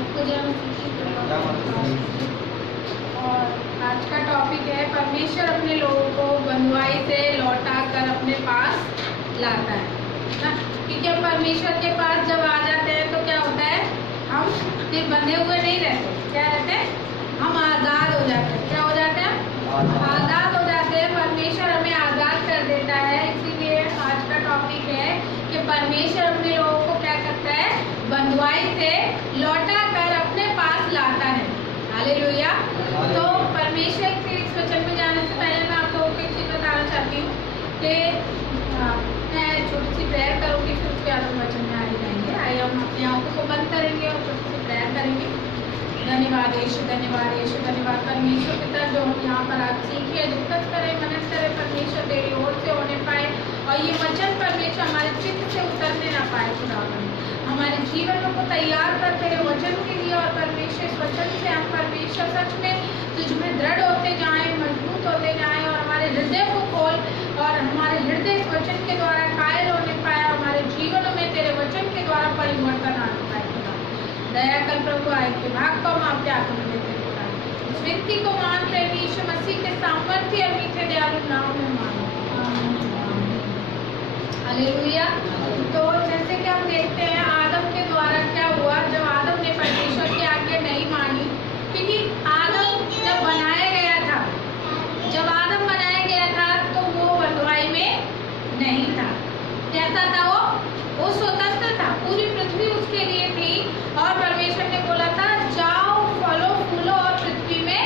सबको जय मसीह। और आज का टॉपिक है परमेश्वर अपने लोगों को बंधुआई से लौटा कर अपने पास लाता है ना। क्योंकि हम परमेश्वर के पास जब आ जाते हैं तो क्या होता है, हम फिर बंधे हुए नहीं रहते। क्या रहते हैं? हम आज़ाद हो जाते हैं। क्या हो जाते हैं? आज़ाद हो जाते हैं। परमेश्वर हमें आज़ाद कर देता है। इसीलिए आज का टॉपिक है कि परमेश्वर अपने लोगों को क्या करता है, बंधुआई से लौटा कर अपने पास लाता है। हालेलुया। तो परमेश्वर के इस वचन में जाने से पहले मैं आप लोगों को एक चीज़ बताना चाहती हूँ कि मैं छोटी सी प्रेयर करूँगी, फिर उसके बाद हम वचन में आगे जाएंगे। आइए हम अपनी आंखों को बंद करेंगे और छोटी सी प्रेयर करेंगे। धन्यवाद यीशु, धन्यवाद यीशु, धन्यवाद परमेश्वर पिता, जो हम यहाँ पर आज सीखे, दिक्कत करें, मदद करें परमेश्वर, तेरी ओर से होने पाए और ये वचन परमेश्वर हमारे चित्त से उतरने ना पाए। खुदा हमारे जीवनों को तैयार कर तेरे वचन के लिए, और परमेश्वर इस वचन से हम परमेश्वर सच में तुझ में दृढ़ होते जाएं, मजबूत होते जाएं, और हमारे हृदय को खोल और हमारे हृदय इस वचन के द्वारा कायल होने पाए, हमारे जीवनों में तेरे वचन के द्वारा परिवर्तन आने पाए। दया कर प्रभु, आए के भाग को हम आपके हाथों में देते हैं। इस व्यक्ति को मान रहे यीशु मसीह के सामर्थ्य और मीठे दयालु नाम में मानो। हालेलुया। तो जैसे कि हम देखते हैं आदम के द्वारा क्या हुआ, जब आदम ने परमेश्वर की आज्ञा नहीं मानी। क्योंकि आदम जब बनाया गया था, जब आदम बनाया गया था तो वो बंधुआई में नहीं था। कैसा था वो स्वतंत्र था। पूरी पृथ्वी उसके लिए थी और परमेश्वर ने बोला था जाओ, फलो फूलो और पृथ्वी में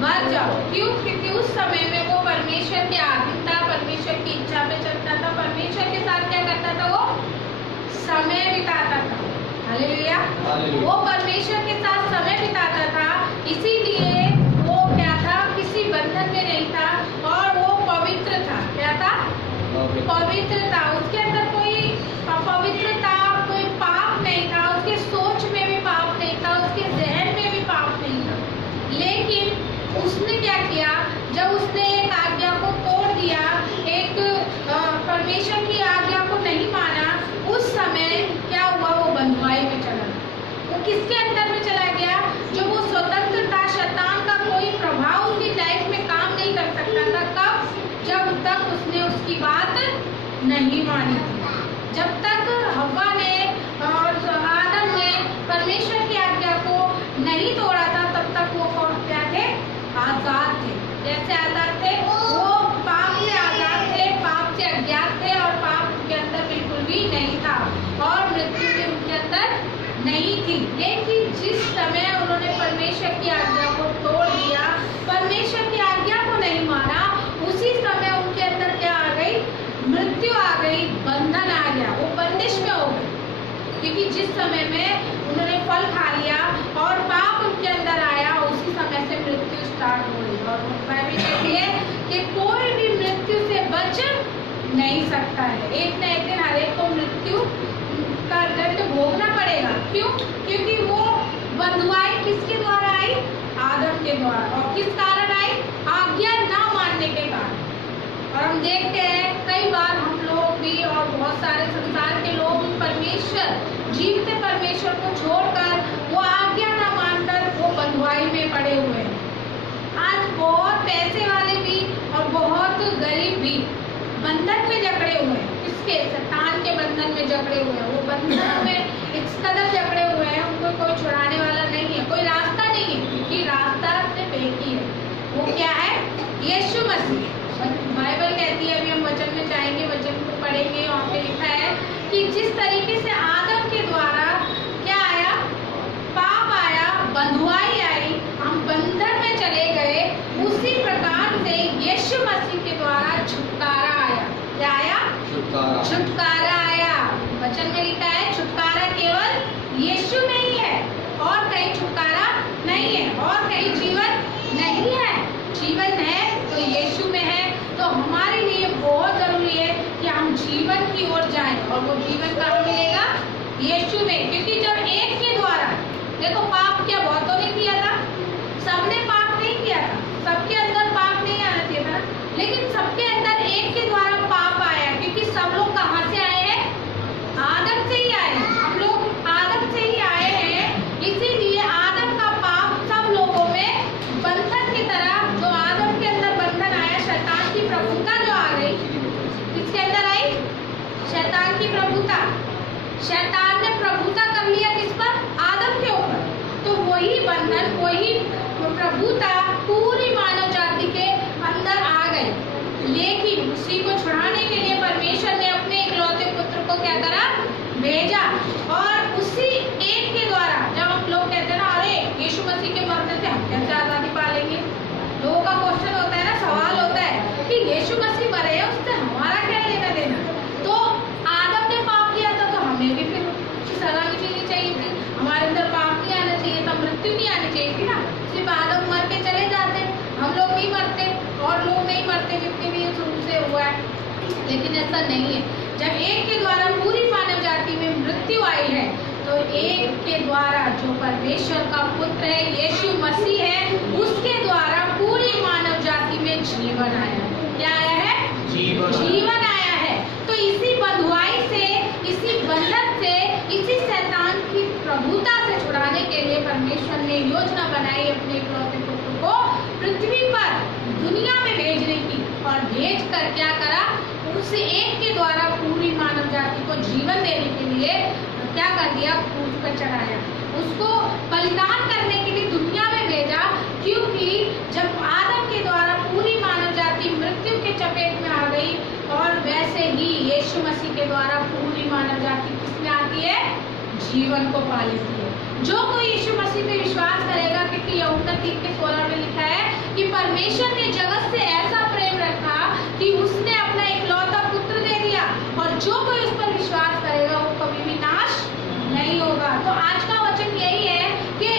भर जाओ। क्यों? क्योंकि उस समय में वो परमेश्वर के अधीन था, परमेश्वर की इच्छा पे चलता था, परमेश्वर के साथ क्या करता था, वो समय बिताता था। हालेलुया। वो परमेश्वर के साथ समय बिताता था, इसीलिए वो क्या था, किसी बंधन में नहीं था और वो पवित्र था। क्या था? पवित्र था। उसके अंदर कोई अपवित्रता, कोई पाप नहीं था, उसके सोच में भी पाप नहीं था, उसके जहन में भी पाप नहीं था। लेकिन उसने क्या किया, जब उसने एक आज्ञा को तोड़ दिया, एक परमेश्वर की आज्ञा को नहीं माना, उस समय क्या हुआ, वो बंधुआई में चला। वो किसके अंदर में चला गया? जो वो स्वतंत्र था, शैतान का कोई प्रभाव उसकी लाइफ में काम नहीं कर सकता था। कब? जब तक उसने उसकी बात नहीं मानी थी। जब तक हव्वा ने और आदम ने परमेश्वर की आज्ञा को नहीं तोड़ा था, तब तक वो कौन क्या थे? आजाद थे। कैसे आजाद थे? वो पाप से आजाद थे, पाप से अज्ञात थे और पाप उनके अंदर बिल्कुल भी नहीं था और मृत्यु भी उनके अंदर नहीं थी। लेकिन जिस समय उन्होंने परमेश्वर की आज्ञा को तोड़ दिया, परमेश्वर की आज्ञा को नहीं माना, उसी समय उनके अंदर क्या आ गई? मृत्यु आ गई, बंधन आ गया, वो बंदिश में हो गए। क्योंकि जिस समय में उन्होंने फल खा लिया और पाप उनके अंदर आया, उसी समय से मृत्यु स्टार्ट हो गई। और बाइबल कहती है कि कोई भी मृत्यु से बच नहीं सकता है। एक न एक दिन हर एक को मृत्यु का दंड भोगना पड़ेगा। क्यों? क्योंकि वो बंधुआई किसके द्वारा आई? आदम के द्वारा। और किस कारण आई? आज्ञा ना मानने के कारण। और हम देखते हैं कई बार हम लोग भी और बहुत सारे संसार के लोग परमेश्वर, जीवते परमेश्वर को छोड़कर, वो आज्ञा ना मानकर वो बंधुआई में पड़े हुए हैं। आज बहुत पैसे वाले भी और बहुत गरीब भी बंधन में जकड़े हुए हैं। किसके? शैतान के बंधन में जकड़े हुए हैं। वो बंधन में इस कदर जकड़े हुए हैं, उनको कोई छुड़ाने वाला नहीं है, कोई रास्ता नहीं है। क्योंकि रास्ता सिर्फ एक ही है, वो क्या है? यीशु मसीह। बाइबल कहती है, अभी हम वचन में जाएंगे, वचन को पढ़ेंगे, वहाँ पे लिखा है कि जिस तरीके से आदम के द्वारा क्या आया? पाप आया, बंधुआई आई, हम बंधन में चले गए, उसी प्रकार से यीशु मसीह के द्वारा छुटकारा आया। क्या आया? छुटकारा आया। वचन में लिखा है छुटकारा केवल यीशु में ही है, और कहीं छुटकारा नहीं है, और कहीं जीवन नहीं है। जीवन है तो यीशु में है। तो हमारे लिए बहुत जरूरी है कि हम जीवन की ओर जाएं, शैतान की प्रभुता, शैतान ने प्रभुता कर लिया किस पर? आदम के ऊपर। तो वही बंधन, वही प्रभुता पूरी मानव जाति के अंदर आ गई। लेकिन उसी को छुड़ाने के लिए परमेश्वर ने अपने इकलौते पुत्र को क्या करा? भेजा। और उसी एक के द्वारा, जब हम लोग कहते हैं ना, अरे यीशु मसीह के मरने से हम कैसे आजादी पालेंगे, लोगों का क्वेश्चन होता है ना, सवाल होता है कि यीशु मसीह मरे हैं, उससे हमारा क्या लेना देना? तो आदम ने पाप किया था, तो हमें भी फिर सजा नहीं देनी चाहिए थी। हमारे अंदर पाप नहीं आना चाहिए था, मृत्यु नहीं आनी चाहिए थी ना। सिर्फ आदम मर के चले जाते, हम लोग नहीं मरते, और लोग नहीं मरते जितने भी शुरू से हुआ है। लेकिन ऐसा नहीं है। जब एक के द्वारा पूरी मानव जाति में मृत्यु आई है, तो एक के द्वारा जो परमेश्वर का पुत्र है, यीशु मसीह है, उसके द्वारा पूरी मानव जाति में जीवन आया है। क्या आया है? जीवन आया है। तो इसी बंधुआई से, इसी बंधन से, इसी शैतान की प्रभुता से छुड़ाने के लिए परमेश्वर ने योजना बनाई अपने इकलौते पुत्र को पृथ्वी पर दुनिया में भेजने की। और भेज कर क्या करा? उस एक के द्वारा पूरी मानव जाति को जीवन देने के लिए क्या कर दिया? क्रूस पर चढ़ाया, उसको बलिदान करने के लिए दुनिया में भेजा। क्योंकि जब आदम के द्वारा पूरी मानव जाति मृत्यु के चपेट में आ गई, और वैसे ही यीशु मसीह के द्वारा पूरी मानव जाति किसमें आती है? जीवन को पा लेती है। जो कोई यीशु मसीह पे विश्वास करेगा, क्योंकि यूहन्ना 3:16 में लिखा है कि परमेश्वर ने जगत से ऐसा प्रेम रखा कि उसने अपना इकलौता पुत्र दे दिया, और जो कोई उस पर विश्वास करेगा वो कभी भी नाश नहीं होगा। तो आज का वचन यही है कि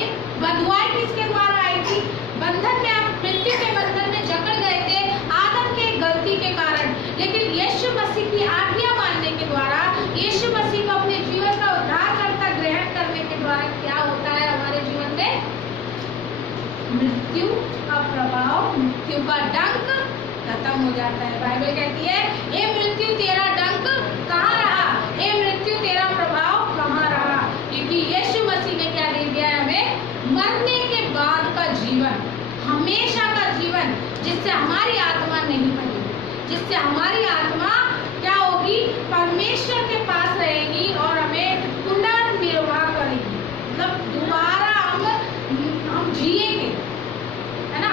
बंधुआई किसके द्वारा आई थी? बंधन में, आप मृत्यु के बंधन में जकड़ गए थे आदम के गलती के कारण। लेकिन यीशु मसीह की आज्ञा मानने के द्वारा, यीशु मसीह को अपने जीवन का उद्धारकर्ता ग्रहण करने के द्वारा क्या होता है हमारे जीवन में? मृत्यु का प्रभाव, मृत्यु का डंक खत्म हो जाता है। बाइबल कहती है, हे मृत्यु तेरा डंक कहाँ रहा? हे मृत्यु तेरा प्रभाव कहाँ रहा? क्योंकि यीशु मसीह ने क्या दे दिया है हमें? मरने के बाद का जीवन, हमेशा का जीवन, जिससे हमारी आत्मा नहीं मरेगी, जिससे हमारी आत्मा क्या होगी? परमेश्वर के पास रहेगी और हमें पुनर्निर्वाह करेगी। मतलब दोबारा हम जिएंगे, है ना।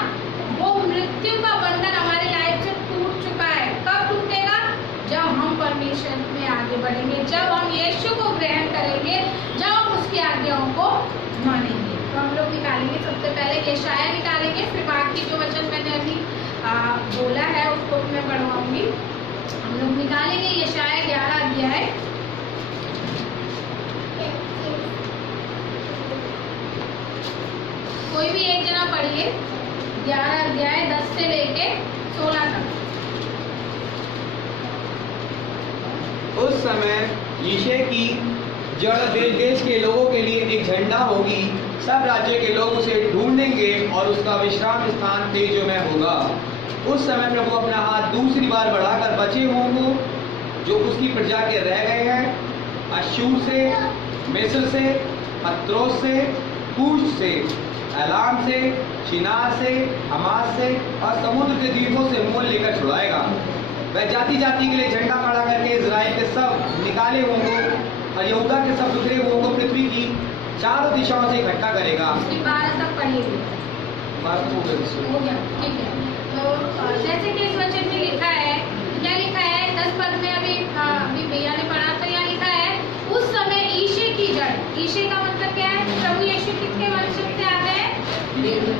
वो मृत्यु का बंधन हमारी लाइफ से टूट चुका है। कब टूटेगा? जब हम परमेश्वर में आगे बढ़ेंगे, जब हम यीशु को ग्रहण करेंगे, जब हम उसकी आज्ञाओं को मानेंगे। तो हम लोग निकालेंगे सबसे पहले यशाया निकालेंगे, फिर बाकी जो वचन मैंने अभी बोला है उसको मैं पढ़वाऊंगी। हम लोग निकालेंगे यशाया 11 अध्याय। कोई भी एक जना पढ़िए, 11 अध्याय 10 से लेके 16 तक। उस समय यीशे की जड़ देश देश के लोगों के लिए एक झंडा होगी। सब राज्य के लोग उसे ढूंढेंगे और उसका विश्राम स्थान तेजोमय होगा। उस समय प्रभु अपना हाथ दूसरी बार बढ़ाकर बचे होंगे जो उसकी प्रजा के रह गए हैं, अश्शूर से, मिस्र से, पत्रोस से, कूश से, एलाम से, शिनार से, हमास से और समुद्र के द्वीपों से मोल लेकर छुड़ाएगा। वह जाति जाति के लिए झंडा खड़ा करके इजराइल के सब निकाले होंगे और यहूदा के सब बिखरे हुओं को पृथ्वी की चारों दिशाओं से इकट्ठा करेगा। 12 तक पढ़िए। हो गया, ठीक है। तो जैसे कि इस वचन में लिखा है, क्या लिखा है 10 पद में? अभी भैया ने पढ़ा, तो यहाँ लिखा है उस समय यीशे की जड़। यीशे का मतलब क्या है? प्रभु यीशु किसके वंश से आते हैं?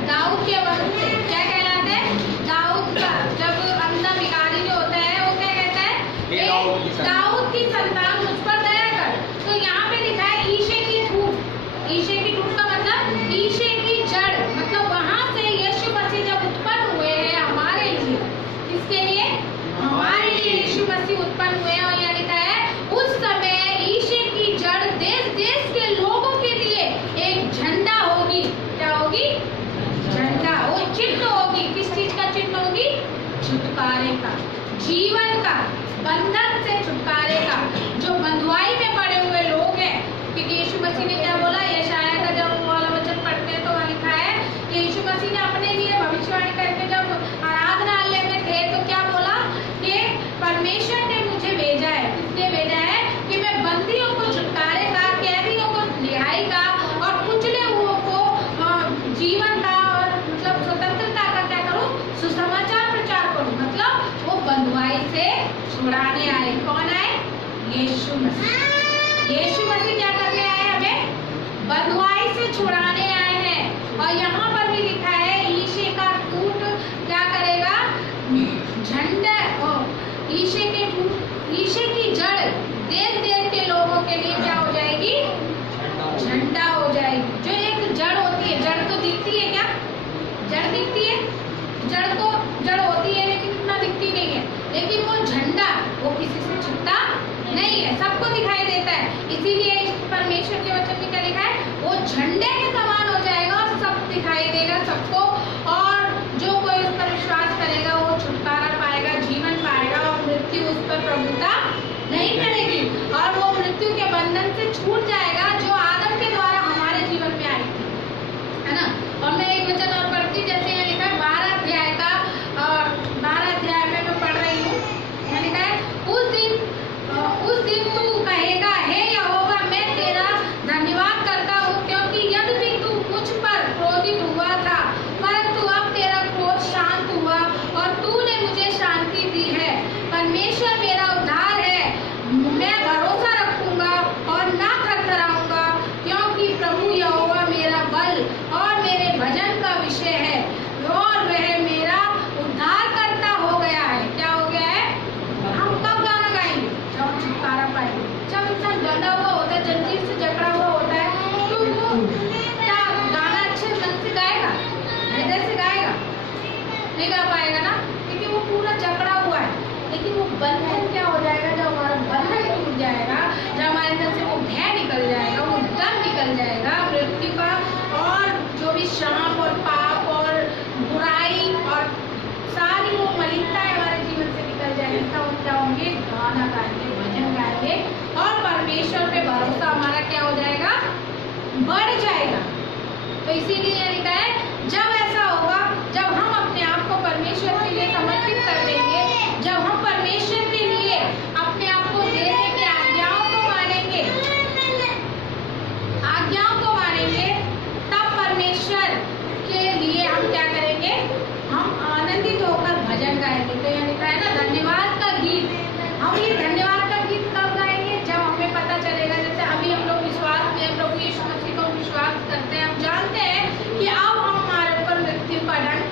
दाऊद के वंश से। क्या कहलाते हैं? दाऊद का। जब अंधा भिखारी जो होता है वो क्या कहता है? दाऊद की संतान मुझ पर दया कर। तो यहाँ पे लिखा है यीशे की ठूठ। यीशे की ठूठ का मतलब यीशे की जड़, मतलब वहां से यीशु मसीह जब उत्पन्न हुए हैं हमारे लिए। किसके लिए? हमारे लिए यीशु मसीह उत्पन्न हुए हैं। और यहाँ लिखा है उस समय यीशे की जड़ देश देश के लोगों के लिए एक झंडा होगी। क्या होगी? झंडा। वो यीशु मसीह क्या करने आए हैं? हमें बंधुआई से छुड़ाने आए हैं। और यहाँ पर भी लिखा है यीशु का टूट क्या करेगा? झंडा यीशु की जड़ देश देश के लोगों के लिए क्या हो जाएगी? झंडा हो जाएगी। जो एक जड़ होती है, जड़ तो दिखती है क्या? जड़ दिखती है? जड़ होती है लेकिन इतना दिखती नहीं है, लेकिन वो झंडा वो किसी से छुपता नहीं है, सबको दिखाई देता है। इसीलिए परमेश्वर के वचन में क्या लिखा है? वो झंडे के समान हो जाएगा और सब दिखाई देगा सबको, और जो कोई उस पर विश्वास करेगा वो छुटकारा पाएगा, जीवन पाएगा, और मृत्यु उस पर प्रभुता नहीं करेगी, और वो मृत्यु के बंधन से छूट जाएगा जो आदम के द्वारा हमारे जीवन में आई थी, है ना। और मैं एक वचन और पढ़ती, जैसे यहाँ लिखा है 12 अध्याय में मैं पढ़ रही हूँ। यहाँ लिखा है उस दिन तू कहेगा, हे यहोवा मैं तेरा धन्यवाद करता हूँ, क्योंकि यद्यपि तू मुझ पर क्रोधित हुआ था, परंतु अब तेरा क्रोध शांत हुआ और तूने मुझे शांति दी है। परमेश्वर मेरा उद्धार है, मैं भरोसा रखूंगा और ना थरथराऊंगा, क्योंकि प्रभु यहोवा मेरा बल और मेरे भजन का विषय है, और वह मेरा उद्धार करता हो गया है। क्या हो गया है? हम कब गाना गाएंगे? जब हम छुटकारा पाएंगे। जब इंसान बंधा हुआ होता है, जंजीर से जकड़ा हुआ होता है, तो वो क्या गाना अच्छे मन से गाएगा? हृदय से गाएगा? नहीं गा पाएगा ना, क्योंकि वो पूरा जकड़ा हुआ है। लेकिन वो बंधन क्या हो जाएगा? जब हमारा बंधन टूट जाएगा, जब हमारे अंदर से वो भय निकल जाएगा, वो डर निकल जाएगा मृत्यु का, और जो भी शाम और पाप और बुराई और सारी वो मलिनताएं हमारे जीवन से निकल जाएगी, तब हम क्या होंगे? गाना गाएंगे, भजन गाएंगे, और परमेश्वर पे भरोसा हमारा क्या हो जाएगा? बढ़ जाएगा। तो इसीलिए लिखा है जब ऐसा होगा, जब हम अपने आप को परमेश्वर के लिए समर्पित कर देंगे, जब हम परमेश्वर के लिए अपने आप को दे देंगे, आज्ञाओं को मानेंगे, तब परमेश्वर के लिए हम क्या करेंगे? हम आनंदित होकर भजन गाएंगे। तो यहाँ लिखा है ना, धन्यवाद का गीत। हम ये धन्यवाद का गीत कब गाएंगे? जब हमें पता चलेगा, जैसे अभी हम लोग विश्वास में प्रभु यीशु मसीह को विश्वास करते हैं, हम जानते हैं कि अब हमारे ऊपर मृत्यु का दंड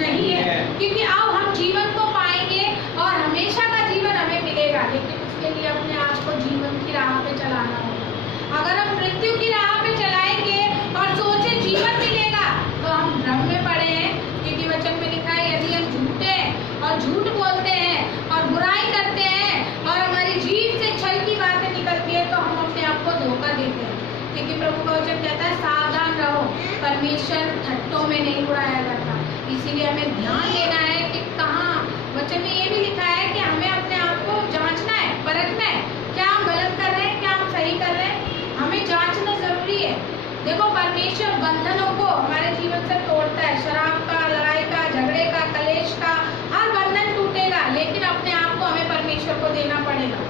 नहीं है, क्योंकि अब हम जीवन को पाएंगे और हमेशा का जीवन हमें मिलेगा। लेकिन उसके लिए अपने आप को जीवन की राह पे चलाना होगा। अगर हम मृत्यु की राह पे चलाएंगे और सोचे जीवन मिलेगा, तो हम भ्रम में पड़े हैं, क्योंकि वचन में लिखा है यदि हम झूठे और झूठ बोलते हैं और बुराई करते हैं और हमारी जीभ से छल की बातें निकलती है, तो हम अपने आप को धोखा देते हैं। क्योंकि प्रभु का वचन कहता है सावधान रहो, परमेश्वर ठट्टों में नहीं उड़ाया जाता। इसीलिए हमें ध्यान देना है कि कहाँ, वचन में ये भी लिखा है कि हमें अपने आप को जांचना है, परखना है, क्या हम गलत कर रहे हैं, क्या हम सही कर रहे हैं, हमें जांचना जरूरी है। देखो परमेश्वर बंधनों को हमारे जीवन से तोड़ता है, शराब का, लड़ाई का, झगड़े का, कलेश का, हर बंधन टूटेगा, लेकिन अपने आप को हमें परमेश्वर को देना पड़ेगा।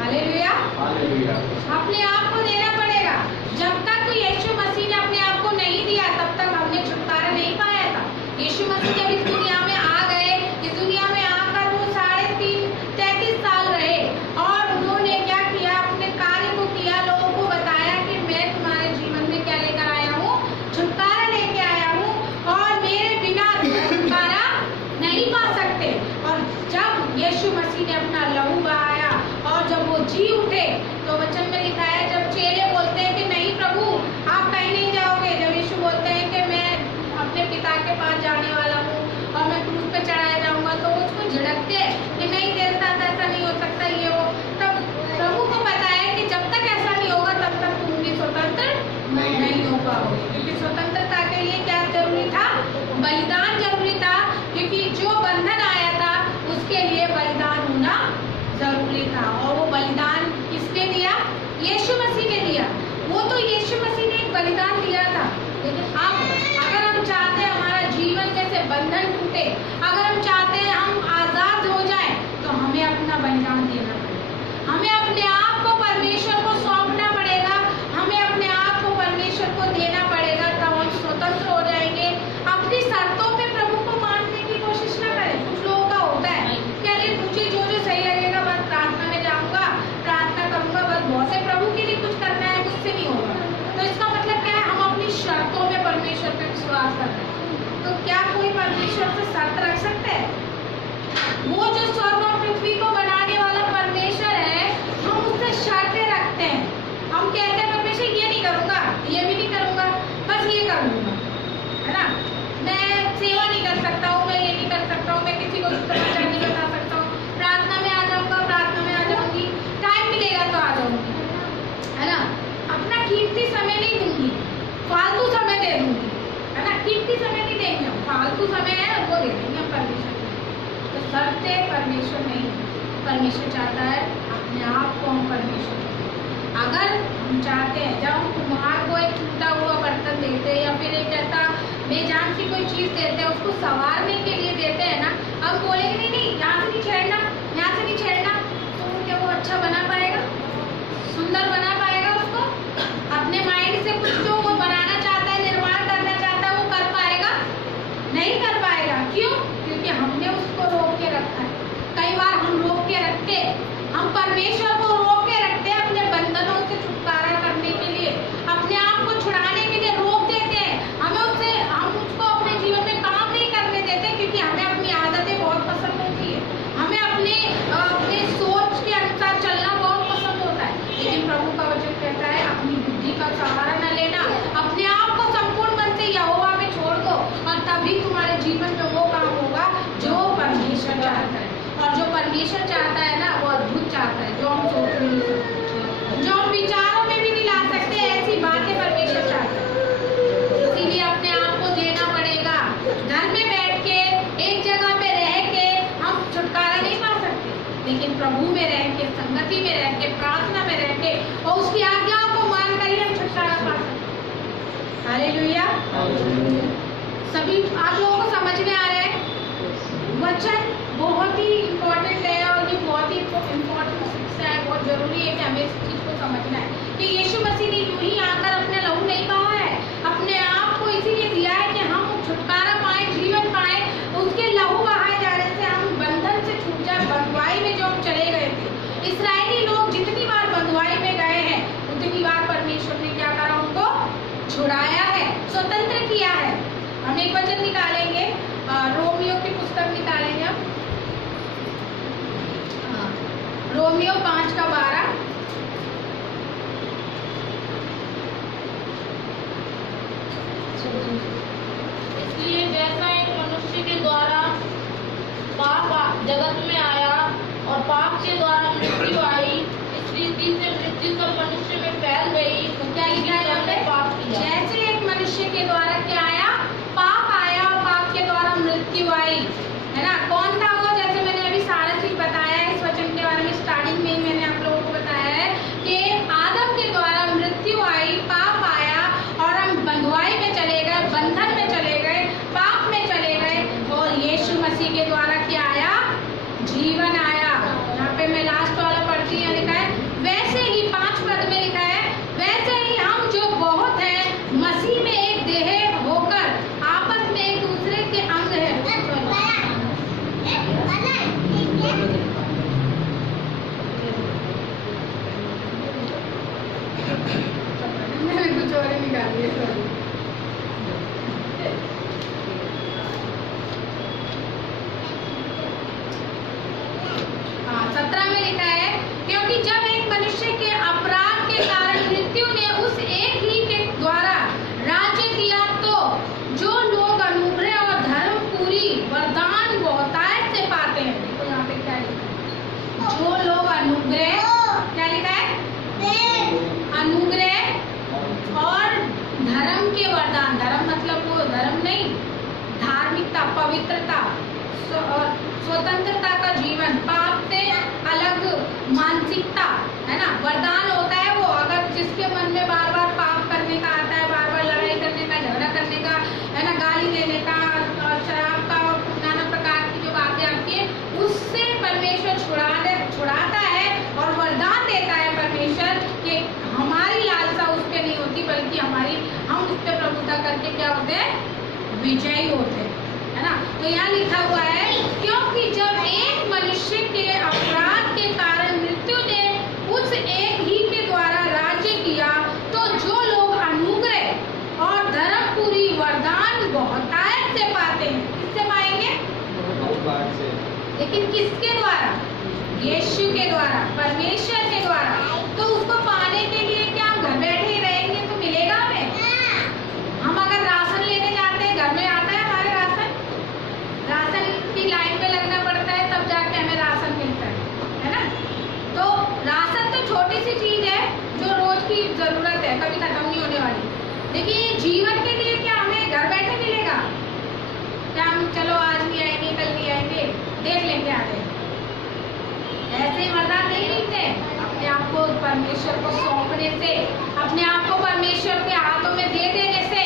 Hallelujah, hallelujah. अपने आप को देना पड़ेगा। जब तक यीशु मसीह ने अपने आप को नहीं दिया, तब तक हमने छुटकारा नहीं पाया था। यीशु मसीह जब इस दुनिया में आ गए, इस दुनिया में आकर वो 33 साल रहे, और उन्होंने क्या किया? अपने कार्य को किया, लोगों को बताया कि मैं तुम्हारे जीवन में क्या लेकर आया हूँ? छुटकारा लेके आया हूँ, और मेरे बिना छुटकारा नहीं पा सकते। और जब यीशु मसीह ने अपना लहू बहाया और जब वो जी उठे, तो वचन में लिखा है जब चेले बोलते हैं कि नहीं प्रभु आप कहीं नहीं जाओगे, जब यीशु बोलते हैं कि मैं अपने पिता के पास जाने वाला हूँ और मैं क्रूस पे चढ़ाया जाऊंगा, तो उसको झिड़कते हैं कि नहीं तेरे साथ ऐसा नहीं हो सकता, ये वो। तब प्रभु को पता है कि जब तक ऐसा नहीं होगा तब तक तुम भी स्वतंत्र नहीं हो पाओगे, क्योंकि स्वतंत्रता के लिए क्या जरूरी था? बलिदान जरूरी था, क्योंकि जो बंधन आया था उसके लिए बलिदान होना जरूरी था। और वो बलिदान किसने दिया? यीशु मसीह ने दिया। वो तो यीशु मसीह ने एक बलिदान दिया था, लेकिन अब अगर हम चाहते हैं हमारा जीवन जैसे बंधन टूटे, अगर हम चाहते हैं हम आजाद हो जाएं, तो हमें अपना बलिदान देना पड़ेगा, हमें अपने आप को परमेश्वर को सौंपना पड़ेगा, हमें अपने आप को परमेश्वर को देना पड़ेगा, तब हम स्वतंत्र हो जाएंगे। अपनी शर्तों पे प्रभु को मानने की कोशिश न करें। कुछ लोगों का होता है कि अरे मुझे जो सही लगेगा बस प्रार्थना में जाऊंगा, प्रार्थना करूंगा, बस बहुत से प्रभु परमेश्वर चाहता है अपने आप को हम परमेश्वर दें। अगर हम चाहते हैं, जब हम कुम्हार को एक टूटा हुआ बर्तन देते हैं या फिर एक ऐसा बेजान सी कोई चीज़ देते हैं, उसको संवारने के लिए देते हैं ना, अब बोलेंगे नहीं नहीं यहाँ से नहीं छेड़ना, यहाँ से नहीं छेड़ना, तो क्या वो अच्छा बना पाएगा, सुंदर बना पाएगा? उसको अपने माइंड से कुछ जो वो बनाना चाहता है, निर्माण करना चाहता है, वो कर पाएगा? नहीं कर पाएगा। क्यों? क्योंकि हमने उसको रोक के रखा है। कई बार हम रोक के रखते, हम परमेश्वर को रोक के रखते हैं अपने बंधनों से छुटकारा करने के लिए, अपने आप को छुड़ाने के लिए रोक देते हैं। हम उसको अपने जीवन में काम नहीं करने देते, क्योंकि हमें अपनी आदतें बहुत पसंद होती है, हमें अपने सोच के अनुसार चलना बहुत पसंद होता है। लेकिन प्रभु का वचन कहता है अपनी बुद्धि का सहारा न लेना, अपने आप को संपूर्ण मन से यहोवा में छोड़ दो, और तभी तुम्हारे जीवन में वो काम होगा जो परमेश्वर चाहता है। और जो परमेश्वर चाहता है ना, वो अद्भुत चाहता है, जो हम सोच भी नहीं सकते, जो हम विचारों में भी नहीं ला सकते, ऐसी बातें परमेश्वर चाहता है। इसीलिए अपने आप को देना पड़ेगा। घर में बैठ के एक जगह पे रह के हम छुटकारा नहीं पा सकते, लेकिन प्रभु में रह के, संगति में रह के, प्रार्थना में रह के और उसकी आज्ञाओं को मान कर ही हम छुटकारा पा सकते। हालेलुया। सभी आप लोगों को समझ में आ रहा है? वचन बहुत ही इम्पोर्टेंट है, और ये बहुत ही इम्पोर्टेंट शिक्षा है, बहुत जरूरी है कि हमें इस चीज़ को समझना है कि यीशु मसीह ने यूं ही आकर अपने लहू नहीं बहाया है, अपने आप को इसीलिए दिया है कि हम छुटकारा पाए, जीवन पाए। उसके लहू बहाए जाने से हम बंधन से छूट जाए। बंधुआई में जो हम चले गए थे, इस्राएली लोग जितनी बार बंधुआई में गए हैं, उतनी बार परमेश्वर ने क्या करा? उनको छुड़ाया है, स्वतंत्र किया है। हम एक वचन निकालेंगे, रोमियो की पुस्तक निकालेंगे हम, रोमियो 5:12। इसलिए जैसा एक मनुष्य के द्वारा पाप जगत में आया और पाप के द्वारा मृत्यु आई, इस रीति से मृत्यु सब मनुष्य में फैल गई। तो क्या लिखा है यहाँ पे? पाप किया। जैसे एक मनुष्य के द्वारा क्या आया? पाप आया, और पाप के द्वारा मृत्यु आई, है ना? कौन था वो? जैसे मैंने अभी सारा चीज बताया है, इस वचन के बारे में स्टार्टिंग में ही मैंने आप लोगों को बताया है कि आदम के द्वारा मृत्यु आई, पाप आया, और हम बंधुआई में चले गए, बंधन में चले गए, पाप में चले गए, और यीशु मसीह के द्वारा क्या आया? जीवन आया। यहाँ पे मैं लास्ट वाला पढ़ती हूँ, लिखा है वैसे ही 5 पद में लिखा है, वैसे ही हम जो बहुत है मसीह में एक देह होकर आपस में एक दूसरे के अंग है। मैंने कुछ और ही निकाल दिया। हाँ, 17 में लिखा है क्योंकि जब एक मनुष्य के अपराध के कारण मृत्यु ने उस एक ही के द्वारा राज्य किया, तो जो लोग अनुग्रह और धर्म पूरी वरदान बहुतायत से पाते हैं। तो यहाँ पे क्या लिखा है? जो लोग अनुग्रह, क्या लिखा है? अनुग्रह और धर्म के वरदान। धर्म मतलब वो धर्म नहीं, धार्मिकता, पवित्रता और स्वतंत्रता का जीवन, पाप से अलग मानसिकता, है ना? वरदान होता है वो, अगर जिसके मन में बार बार पाप करने का आता है, बार बार लड़ाई करने का, झगड़ा करने का, है ना, गाली देने का, और शराब का, और नाना प्रकार की जो बातें आती है, उससे परमेश्वर छुड़ाता है और वरदान देता है परमेश्वर कि हमारी लालसा उस पर नहीं होती, बल्कि हम उस पर प्रभुता करके क्या होते हैं? विजयी होते हैं, है ना? तो यहाँ लिखा हुआ है क्योंकि जब एक मनुष्य के अपराध के कारण मृत्यु ने उस एक ही के द्वारा राज्य किया, तो जो लोग अनुग्रह और धर्म पूरी वरदान बहुतायत से पाते हैं। किससे पाएंगे? लेकिन किसके द्वारा? यीशु के द्वारा, परमेश्वर के द्वारा। तो उसको पाने के लिए क्या हम घर बैठे ही रहेंगे तो मिलेगा हमें? हम अगर राशन लेने जाते हैं, घर में आता है हमारे राशन की लाइन में लगना पड़ता है, तब जाके हमें राशन मिलता है ना? तो राशन तो छोटी सी चीज है जो रोज की जरूरत है, कभी खत्म नहीं होने वाली। लेकिन जीवन के लिए क्या हमें घर बैठे मिलेगा? क्या हम चलो आज नहीं आएंगे, कल नहीं आएंगे, देख लेंगे आगे, परमेश्वर को सौंपने से, अपने आप को परमेश्वर के हाथों में दे देने से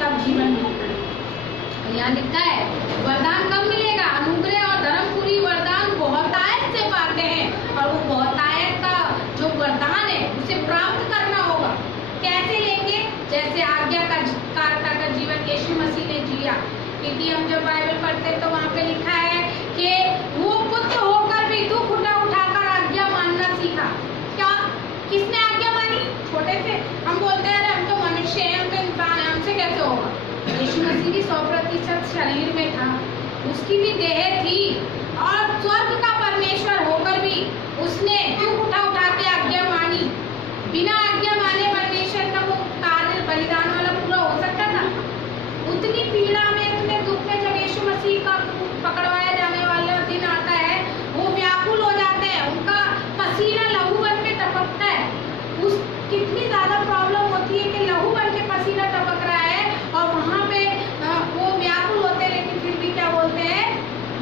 तब जीवन मिलता है। यहाँ लिखा है वरदान कब मिलेगा? अनुग्रह और धर्मपुरी वरदान बहुतायत से पाते हैं, और वो बहुतायत का जो वरदान है उसे प्राप्त करना होगा। कैसे लेंगे? जैसे आज्ञाकारिता का जीवन यीशु मसीह ने जिया। क्योंकि हम जब बाइबल पढ़ते हैं तो वहाँ पे लिखा है कि वो पुत्र होकर भी दुख उठाकर आज्ञा मानना सीखा। क्या किसने आज्ञा मानी? छोटे से हम बोलते हैं अरे हम तो मनुष्य हैं, हम तो इंसान हैं, हमसे कैसे होगा? यीशु मसीह भी 100% शरीर में था, उसकी भी देह थी, और स्वर्ग का परमेश्वर होकर भी उसने दुख उठा के आज्ञा मानी। बिना आज्ञा माने परमेश्वर का वो कार्य बलिदान वाला पूरा हो सकता था? उतनी पीड़ा में, उतने दुख में जब यीशु मसीह का पकड़वाया जाने वाला दिन आता है, वो व्याकुल हो जाते हैं, उनका पसीना लहू बन के टपकता है। उस कितनी ज्यादा प्रॉब्लम होती है कि लहू बन के पसीना टपक रहा है, और वहाँ पे वो व्याकुल होते हैं, लेकिन फिर भी क्या बोलते हैं?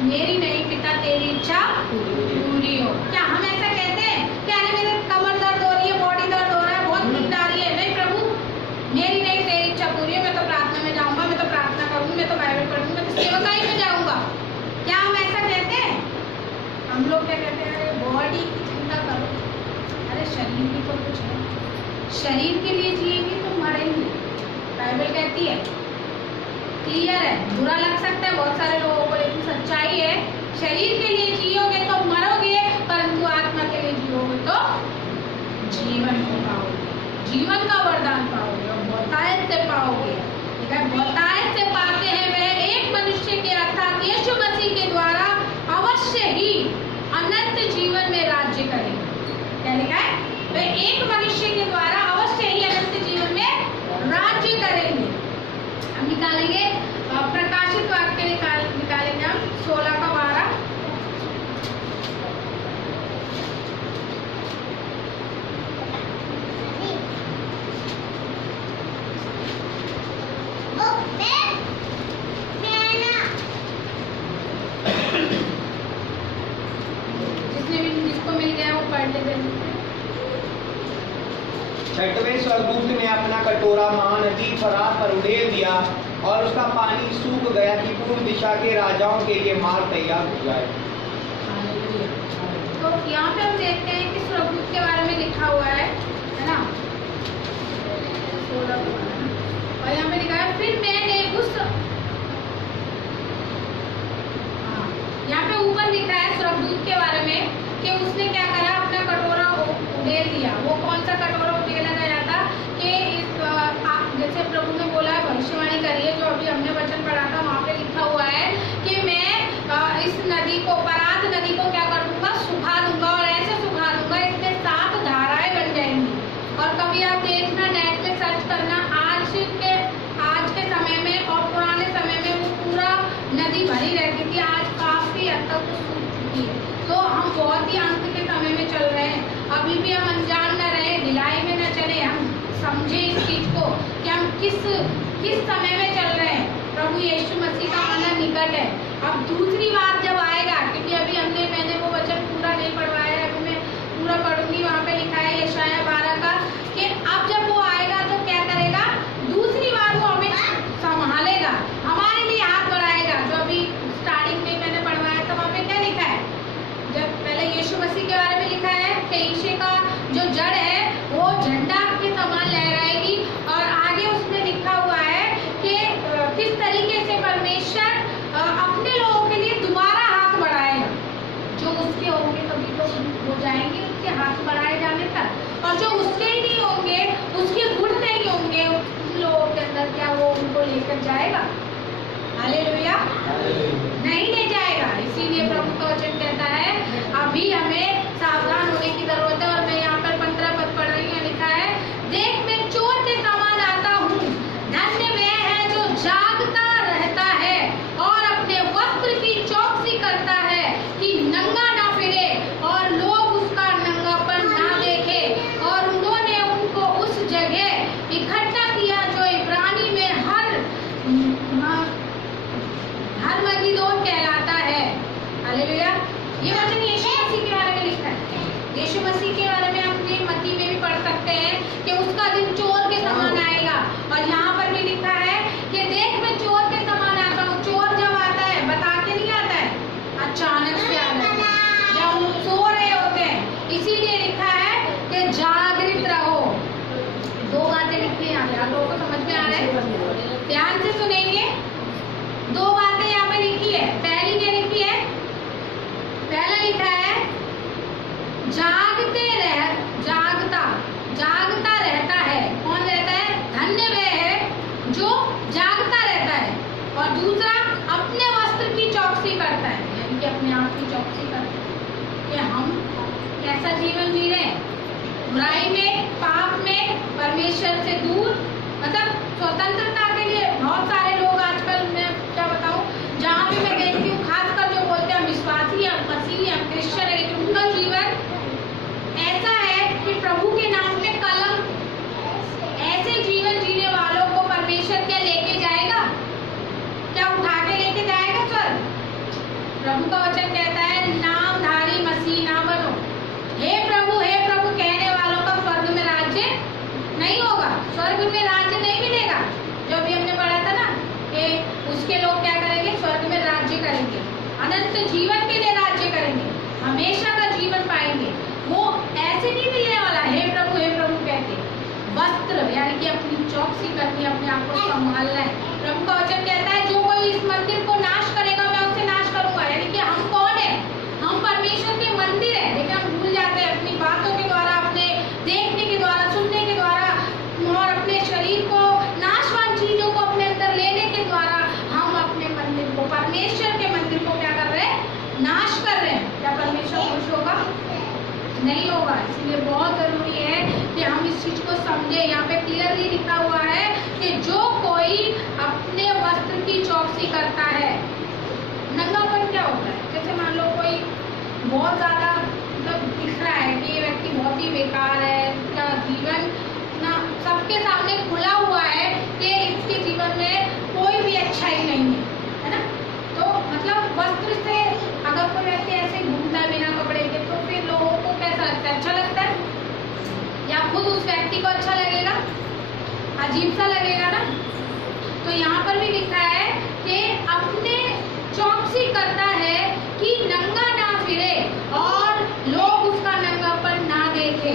मेरी नहीं पिता तेरी इच्छा पूरी हो। क्या हम ऐसा कहते हैं कि अरे मेरे कमर दर्द हो रही है, बॉडी दर्द हो रहा है, बहुत नींद आ रही है? नहीं प्रभु, मेरी नहीं तेरी इच्छा पूरी है, मैं तो प्रार्थना में जाऊंगा, मैं तो प्रार्थना करूंगी, मैं तो बाइबल पढ़ूंगी, मैं तो सेवकाई में जाऊंगा। क्या हम ऐसा कहते हैं? हम लोग क्या कहते हैं? अरे बॉडी की चिंता करो, अरे शरीर भी तो कुछ है, शरीर के लिए जिएंगे तो मरेंगे। बाइबल कहती है, क्लियर है। बुरा लग सकता है बहुत सारे लोगों को, लेकिन सच्चाई है, शरीर के लिए जियोगे तो मरोगे, परंतु आत्मा के लिए जियोगे तो जीवन को पाओगे, जीवन का वरदान पाओगे, और बहुतायत से पाओगे। बहुतायत से पाते हैं वह एक मनुष्य के अर्थात यीशु मसीह के द्वारा अवश्य ही अनंत जीवन में राज्य करेंगे। क्या लिखा है? वह एक मनुष्य के द्वारा अवश्य ही अनंत जीवन में राज्य करेंगे। हम निकालेंगे प्रकाशित वाक्य निकालेंगे हम 16:12। जिसको मिल गया वो पढ़ लेते हैं। छठवें स्वर्गदूत ने अपना कटोरा महानदी फरात पर उड़ेल दिया, और उसका पानी सूख गया कि पूर्व दिशा के राजाओं के लिए मार्ग तैयार हो जाए। तो यहाँ पे हम देखते हैं कि स्वर्गदूत के बारे में लिखा हुआ है ना? और यहाँ पे लिखा है फिर मैंने उस, यहाँ पे ऊपर लिखा है स्वर्गदूत के बारे में कि उसने क्या करा? अपना कटोरा उड़ेल दिया। वो कौन सा कटोरा उड़ेला गया था? कि जैसे प्रभु ने बोला है, भविष्यवाणी करिए, जो अभी हमने वचन पढ़ा था वहाँ पे लिखा हुआ है कि मैं इस नदी को, परात नदी को क्या कर दूंगा? सुखा दूंगा, और ऐसे सुखा दूंगा इसमें 7 धाराएं बन जाएंगी। और कभी आप देखना, नेट में सर्च करना, आज के समय में और पुराने समय में वो पूरा नदी भरी रहती थी, आज काफी हद तक सूख चुकी है। तो हम बहुत ही अंत के समय में चल रहे हैं। अभी भी हम अनजान न रहे, ढिलाई में न चले, हम समझे इस चीज को कि हम किस समय में चल रहे हैं। प्रभु यीशु मसीह का आना निकट है। अब दूसरी बात जब आएगा, क्योंकि अभी मैंने वो वचन पूरा नहीं पढ़वाया है, अभी मैं पूरा पढ़ूंगी। वहाँ पे लिखा है यशायाह 12 का कि अब जब वो आएगा तो क्या करेगा? दूसरी बार वो हमें संभालेगा, हमारे लिए हाथ बढ़ाएगा। जो अभी स्टार्टिंग में मैंने पढ़वाया था, वहाँ पे क्या लिखा है? जब पहले यीशु मसीह के बारे में लिखा है कि यीशु का जो जड़ है वो झंडा के समान लहराएगी, और आगे उसमें लिखा हुआ है कि किस तरीके से परमेश्वर अपने लोगों के लिए दोबारा हाथ बढ़ाएगा। जो उसके होंगे कभी तो हो जाएंगे उसके हाथ बढ़ाए जाने तक, और जो उसके ही नहीं होंगे, उसके गुण नहीं होंगे, उन लोगों के अंदर क्या वो उनको लेकर जाएगा? हालेलुया, नहीं ले जाएगा। इसीलिए प्रभु का वचन कहता है अभी हमें सावधान होने की जरूरत है। और मैं यहाँ पर 15 पद पढ़ रही हूँ, लिखा है देख मैं चोर के समान आता हूँ, धन्य वह है जो जागता रहता है और अपने वस्त्र की चौकसी करता है कि नंगा ना फिरे और लोग उसका नंगापन ना देखे। और उन्होंने उनको उस जगह इकट्ठा किया जो इब्रानी में हर मगिदोन कहलाता है। हालेलुया। चौकसी करनी है, अपने आप को संभालना है। प्रभु का वचन कहता है जो कोई इस मंदिर को नाश करेगा मैं उसे नाश करूंगा। यानी कि हम कौन है? हम परमेश्वर के मंदिर है। लेकिन हम भूल जाते हैं अपनी बातों के द्वारा, अपने देखने के द्वारा, सुनने के द्वारा और अपने शरीर को नाशवान चीजों को अपने अंदर लेने के द्वारा हम अपने मंदिर को, परमेश्वर के मंदिर को क्या कर रहे हैं? नाश कर रहे हैं। क्या परमेश्वर खुश होगा? नहीं होगा। इसलिए बहुत जरूरी है कि हम इस चीज को समझे। यहाँ पे क्लियरली लिखा हुआ है कि जो कोई अपने वस्त्र की चौकसी करता है, नंगापन क्या होता है? जैसे मान लो कोई बहुत ज्यादा मतलब दिख रहा है कि ये व्यक्ति बहुत ही बेकार है, इसका जीवन ना सबके सामने खुला हुआ है कि इसके जीवन में कोई भी अच्छाई नहीं है ना? तो मतलब वस्त्र से अगर कोई व्यक्ति ऐसे घूमता है बिना कपड़े के, तो फिर लोगों को कैसा लगता है? अच्छा लगता है? या खुद उस व्यक्ति को अच्छा लगेगा? अजीब सा लगेगा ना? तो यहाँ पर भी लिखा है कि अपने चौकसी करता है कि नंगा ना फिरे और लोग उसका नंगापन ना देखे।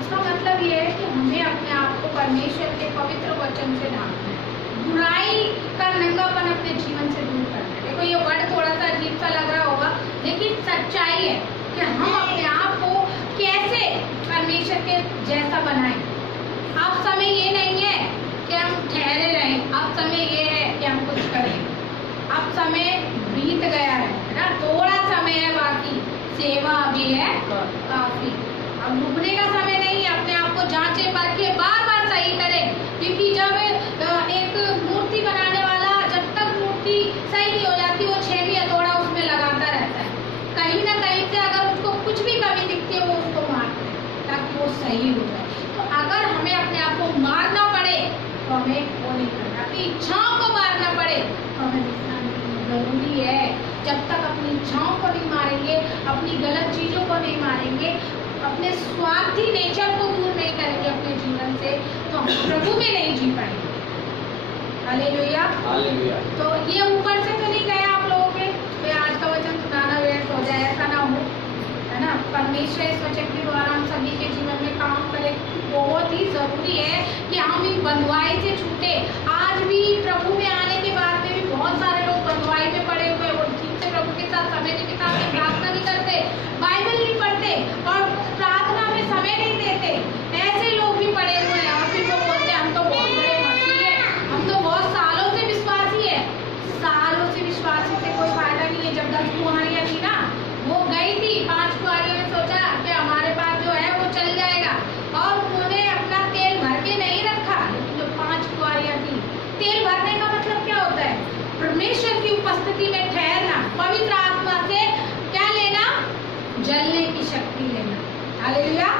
इसका मतलब ये है कि हमें अपने आप को परमेश्वर के पवित्र वचन से ढांकना है, बुराई का नंगापन अपने जीवन से दूर करना है। देखो ये वर्ड थोड़ा सा अजीब सा लग रहा होगा, लेकिन सच्चाई है कि हम अपने आप को कैसे परमेश्वर के जैसा बनाएं। अब समय ये नहीं है कि हम ठहरे रहें, अब समय ये है कि हम कुछ करें। अब समय बीत गया है ना? थोड़ा समय है बाकी, सेवा अभी है काफी। अब रुकने का समय नहीं है। अपने आप को जांचे परखे बार बार सही करें, क्योंकि जब एक मूर्ति बनाने वाला जब तक मूर्ति सही नहीं हो जाती वो 6 भी हथौड़ा उसमें लगाता रहता है। कहीं ना कहीं से अगर उसको कुछ भी कमी दिखती है वो उसको मारता है ताकि वो सही हो जाए। तो अगर हमें अपने आप को मारना पड़े तो हमें वो नहीं करना, अपनी इच्छाओं को मारना पड़े तो हमें रुकना नहीं जरूरी है। जब तक अपनी इच्छाओं को नहीं मारेंगे, अपनी गलत चीजों को नहीं मारेंगे, अपने स्वार्थी नेचर को दूर नहीं करेंगे अपने जीवन से, तो हम प्रभु में नहीं जी पाएंगे। हालेलुया। हालेलुया। तो ये ऊपर से तो नहीं गया आप लोगों के आज का वचन सुनाना व्यर्थ हो जाए, ऐसा ना हो, है ना? परमेश्वर इस वचन के द्वारा हम सभी के जीवन में काम करे। बहुत ही जरूरी है कि हम इन बंधुआई से छूटे। आज भी प्रभु में आने के बाद में भी बहुत सारे लोग बंधुआई में पड़े हुए हैं। वो ठीक से प्रभु के साथ समय नहीं बिताते, प्रार्थना नहीं करते, बाइबल नहीं पढ़ते और प्रार्थना में समय नहीं देते। ऐसे लोग भी पड़े हुए हैं और फिर वो बोलते हैं हम तो बहुत बड़े मसीही हैं, हम तो बहुत सालों से विश्वासी है। सालों से विश्वासी से कोई फायदा नहीं है। जब 10 कुंवारियां थी ना, वो गई थी 5 कुंवारियों ने सोचा कि हमारे पास जो है वो चल जाएगा और उन्होंने अपना तेल भर के नहीं रखा। लेकिन जो 5 कुंवारियां थी, तेल भरने का मतलब क्या होता है? परमेश्वर की उपस्थिति में ठहरना, पवित्र आत्मा से क्या लेना? जलने की शक्ति लेना। हालेलुया।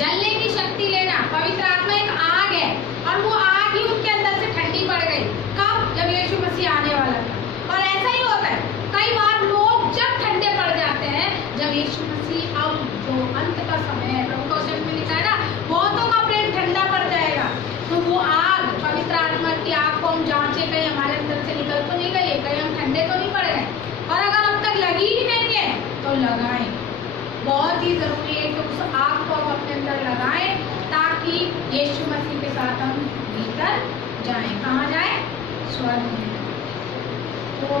जलने की शक्ति लेना। पवित्र आत्मा एक आग है और वो आग ही उनके अंदर से ठंडी पड़ गई। कब? जब यीशु मसीह आने वाला था। और ऐसा ही होता है, कई बार लोग जब ठंडे पड़ जाते हैं जब यीशु मसीह अब जो अंत का समय है, प्रभु का वचन में लिखा है ना, बहुतों का प्रेम ठंडा पड़ जाएगा। तो वो आग, पवित्र आत्मा की आग को हम जांचे, कहीं हमारे अंदर से निकल तो नहीं गई, कहीं हम ठंडे तो नहीं पड़ गए। और अगर अब तक लगी ही नहीं है तो लगाएं। बहुत ही जरूरी है कि उस आग को हम अपने अंदर लगाएं ताकि यीशु मसीह के साथ हम भीतर जाएं। कहाँ जाएं? स्वर्ग में। तो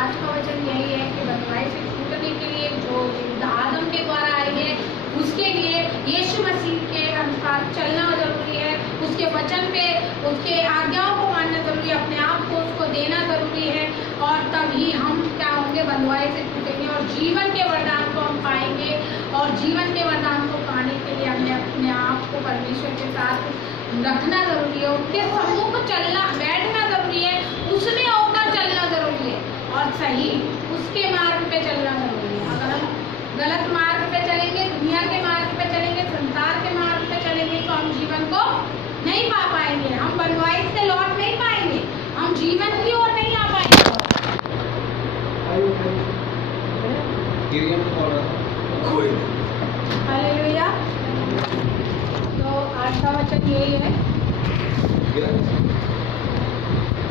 आज का वचन यही है कि बंधुआई से छूटने के लिए जो आदम के द्वारा आई है, उसके लिए यीशु मसीह के अनुसार चलना जरूरी है। उसके वचन पे, उसके आज्ञाओं को मानना जरूरी है, अपने आप को उसको देना जरूरी है। और तभी हम क्या होंगे? बंधुआई से छूटेंगे और जीवन के वरदान को हम पाएंगे। और जीवन के वरदान को पाने के लिए हमें अपने आप को परमेश्वर के साथ रखना जरूरी है, उनके सम्मुख चलना, बैठना जरूरी है, उसमें होकर चलना जरूरी है और सही उसके मार्ग पे चलना जरूरी है। अगर हम गलत मार्ग पे चलेंगे, दुनिया के मार्ग पे चलेंगे, संसार के मार्ग पे चलेंगे तो हम जीवन को नहीं पा पाएंगे। हम बंधुआई से लौट नहीं पाएंगे, हम जीवन की ओर नहीं आ पाएंगे। हालेलुया। तो आज का वचन यही है।